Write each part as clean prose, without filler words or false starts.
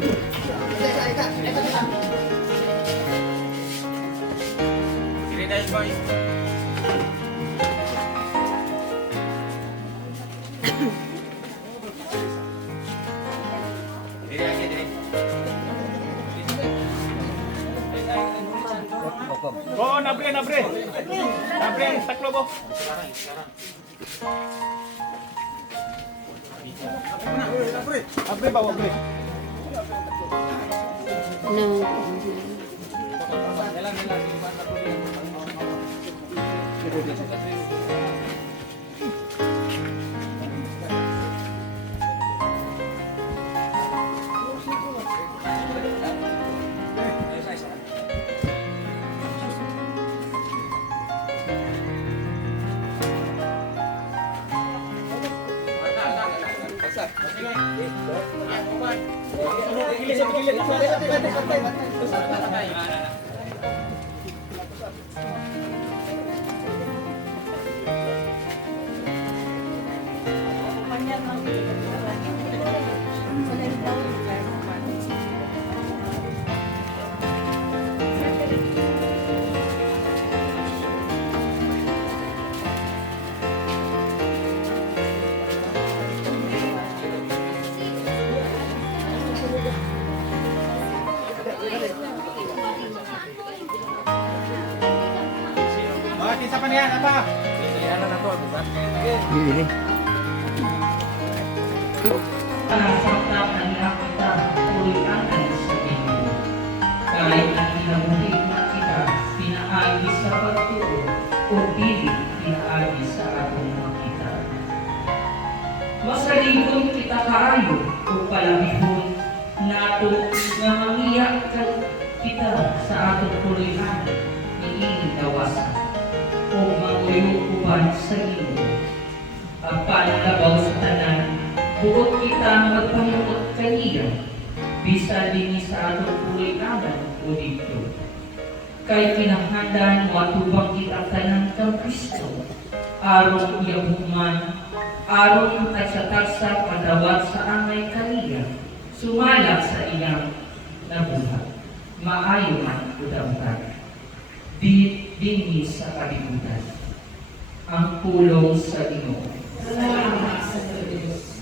Sige dahil boy. Oo, nabre. Nabre, taklo mo. Nabre ba, wabre? No. Isa pa niyan, apa? Ano na to, diba? Nasaktan ang nakita, ulianan sa inyo. Kahit ang inabuhi na kita, pinaagi sa pagtuo, o piling pinaagi sa atong makita. Masaligon kita kaayo, o palabihon, nato nga mangiyak kita sa atong ulianan, iingin dawasan. O manguyo uban sa iyo. Ang panlabaw sa tanan, bukod kita magpahimot kaniya, bisa din sa atong puloy naman o dito. Kay pinanghandan, matubang kita tanan kang Kristo, aron iyabuman, aron tagsa-tagsa padawat sa angay kaniya, sumalak sa iyang nabuhat, maayo man udamtan. Dinhi sa kalibutan, ang pulong sa Ginoo. Salamat sa Diyos.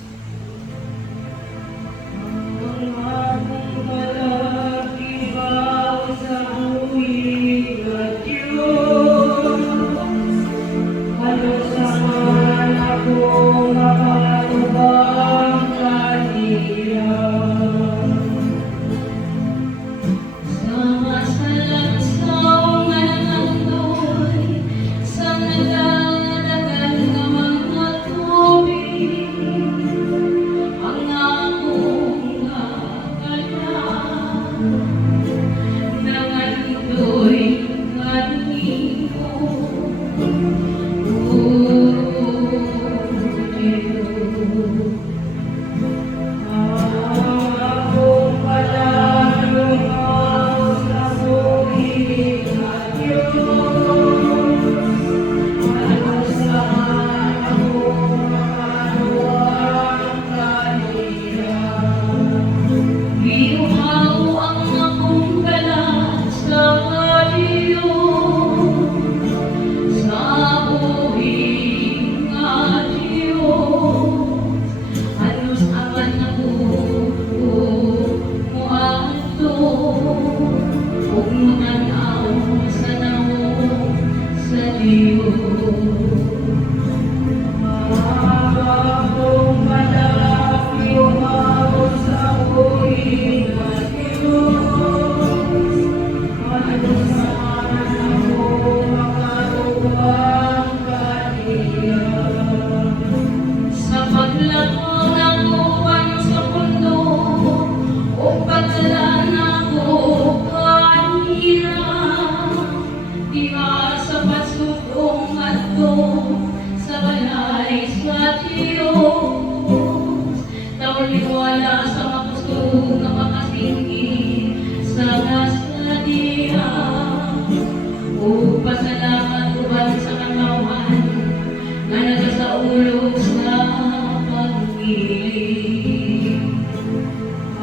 Ang akong malakibaw sa buhay na Diyos, halusahan ako makatubang kaniya.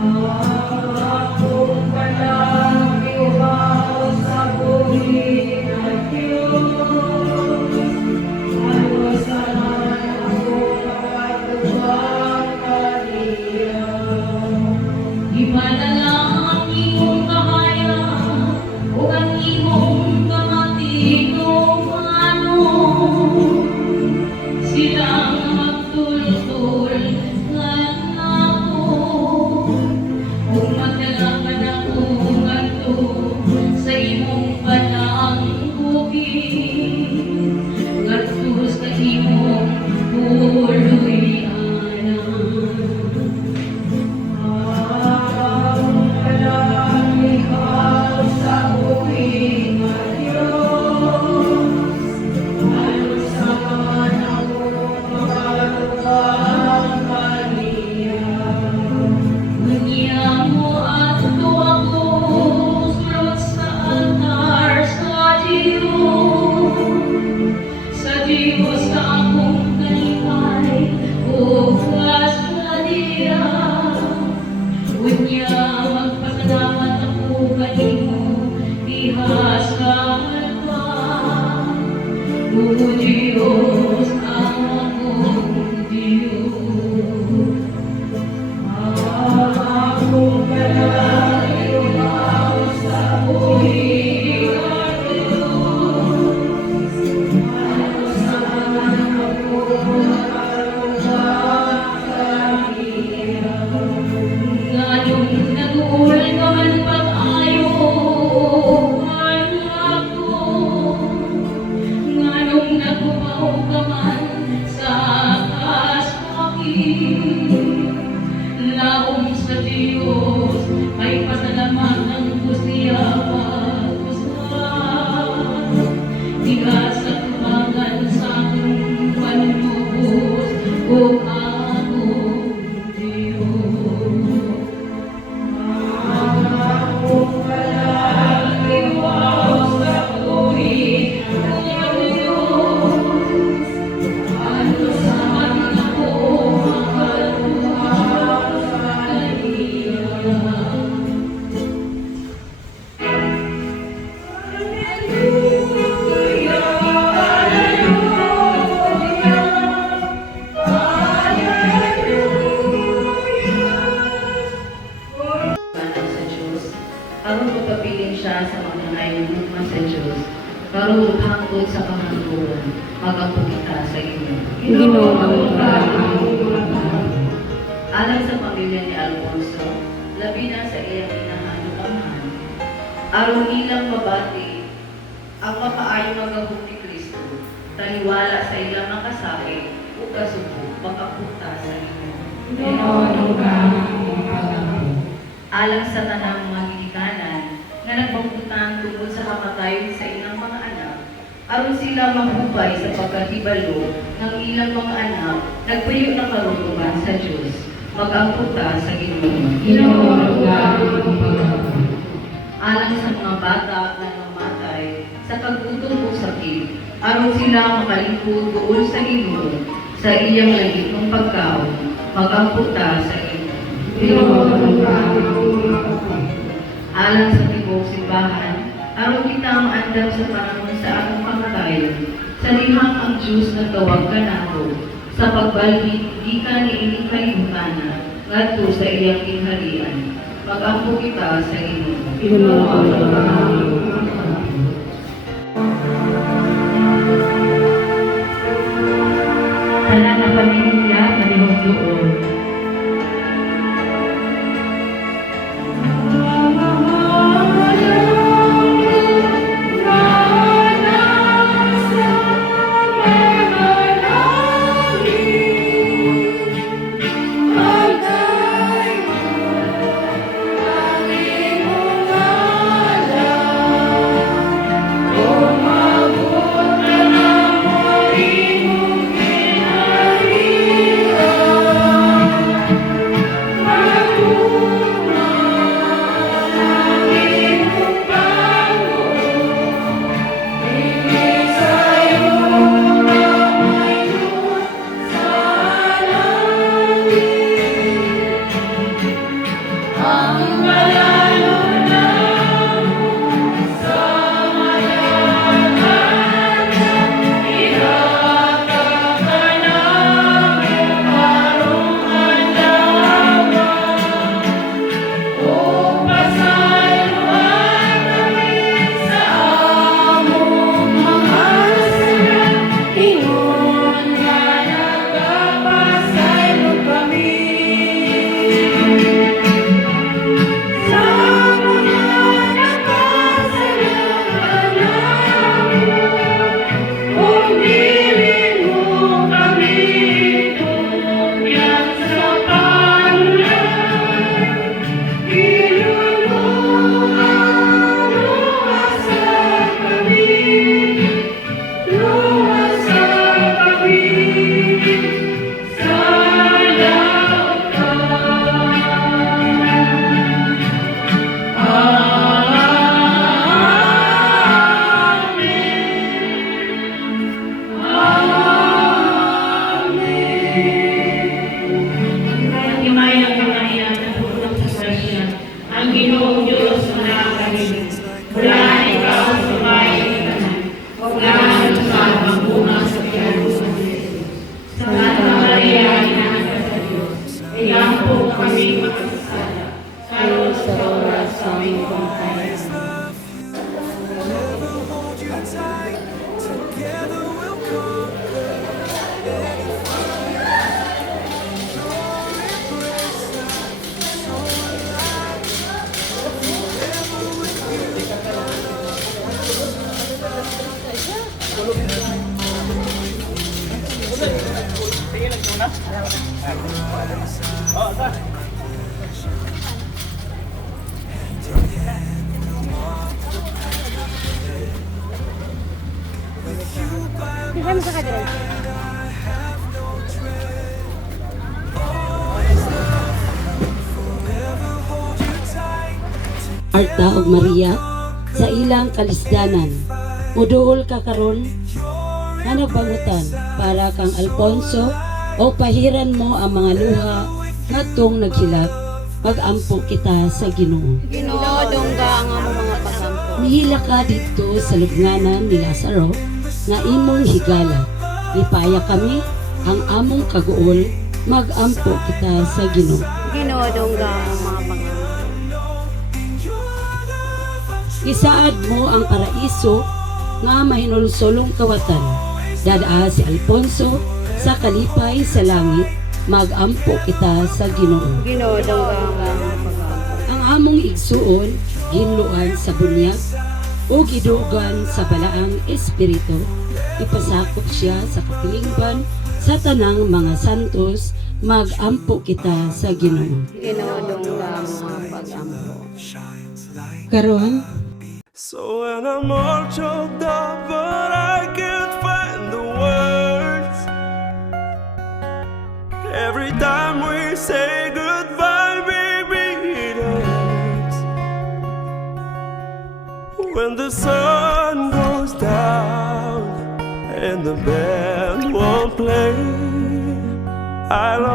Ah O Diyos, akong Diyos. Akong kalagayaw sa huling araw. Ano saan ako makaruwag sa hirap. Ngayong nag-uul ka man pag-ayo, man ako. Ngayong nagubaw ka man sa kasakin. Laom sa Diyos, may pasalamat ng kusya pagkusman. Tigas sa tumagan sa akong panlubos, o akong Diyos. Akong kalagayaw sa huling araw. Ano saan ako makaluwag sa hirap. Alleluia, alleluia, alleluia. Sa Diyos, aron pagkapiling siya sa mga nangayuman sa Diyos, karon hangtod sa kamangkuran, magapo kita sa inyo. Alang sa pamilya ni Alfonso, labi na sa iyang inahanap-amahan, aron ilang mabati, ang mapaayo magahog ni Kristo, taliwala sa ilang makasakit, o kasubo, makapunta sa inyo. Alang sa tanang mga ginikanan, nga nagbangkutan tungkol sa kamatayon sa ilang mga anak, aron sila mahubay sa pagkahibalo ng ilang mga anak, nagpuyo na karunungan sa Diyos, mag-amputa sa Ginoo. Alang sa mga bata na namatay sa kagutom o sakit, aron sila makalingkod doon sa Ginoo, sa iyang lahitong pagkaon, mag-amputa sa Ginoo. Alang sa tibok simbahan, aron kita maandam sa panahon sa atong kamatayon, sa lihang ang Diyos nagtawag kanato, sa pagbalik gikan ni ining kalibutana, ngadto sa iyang kingharian. Mag-ampo kita sa Ginoo. Tanan na pamilya kanihong doon. Ang iyong ngalan Sige, nagtuna. Oh, ta. Diyan sa kadira. Marta ug Maria sa ilang kalisdanan. Uduol ka karon nga nagbangutan para kang Alfonso o pahiran mo ang mga luha ngatong nagsilak pag-ampo kita sa Ginoo. Ginoo dongga ang among mga pagampo. Mihila ka dito sa lubnganan ni Lazaro nga imong higala. Lipaya kami ang among kaguol mag-ampo kita sa Ginoo. Ginoo dongga ang mga pagampo. Isaad mo ang paraiso nga mahinulsolong kawatan. Dadaa si Alfonso sa kalipay sa langit, mag-ampo kita sa Ginoo. Ginoo dongga ang among pagampo. Ang among igsuon, ginluan sa bunyag, o gidugan sa balaang espiritu, ipasakop siya sa kapilingban sa tanang mga santos, mag-ampo kita sa Ginoo. Ginoo dongga ang mga pagampo. Karon, So when I'm all choked up, but I can't find the words. Every time we say goodbye, baby, it hurts. When the sun goes down and the band won't play, I'll